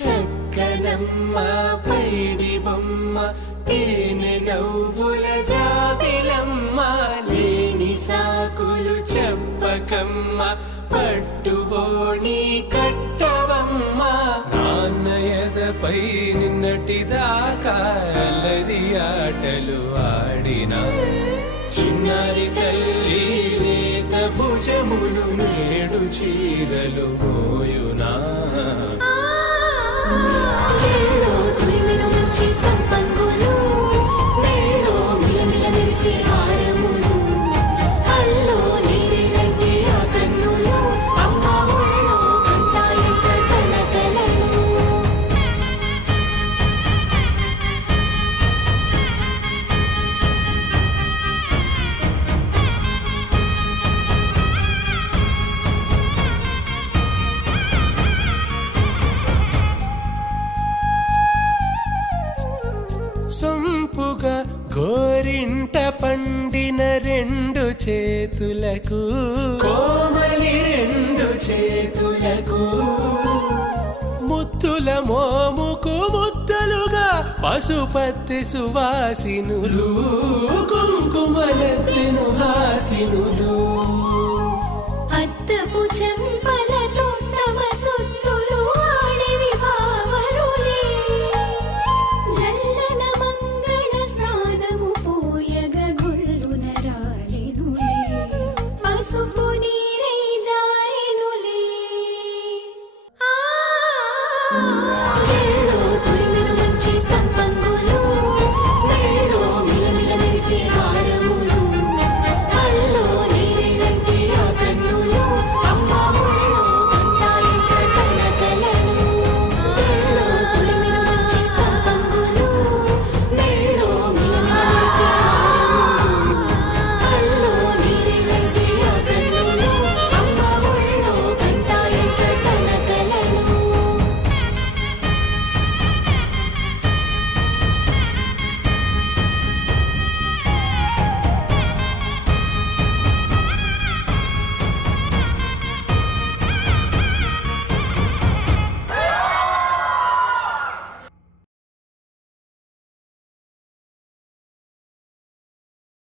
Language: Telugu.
చక్కనమ్మ పైడి బొమ్మ తేనె నవ్వుల జాబిలమ్మ లేని సాకులు చెప్పకమ్మ పట్టువోణి కట్టవమ్మ నాన్నయదపై నిన్నటిదాకా అల్లరి ఆటలు ఆడినా చిన్నారి తల్లి లేత భుజములు నేడు చీరలు మోయునా చెల్లో తురిమెను మంచి సంపంగులు మెల్లో మిలమిల మెరిసే హారములు అల్లో నీరేలంటే ఆ కన్నులు అమ్మ ఒళ్ళో కంటాయంట తన కలలు సొంపుగా గోరింట పండిన రెండు చేతులకు కోమలి రెండు చేతులకు ముద్దుల మోముకు ముద్దలుగా పశుపతి సువాసినులు కుంకుమలెత్తెను హాసినులు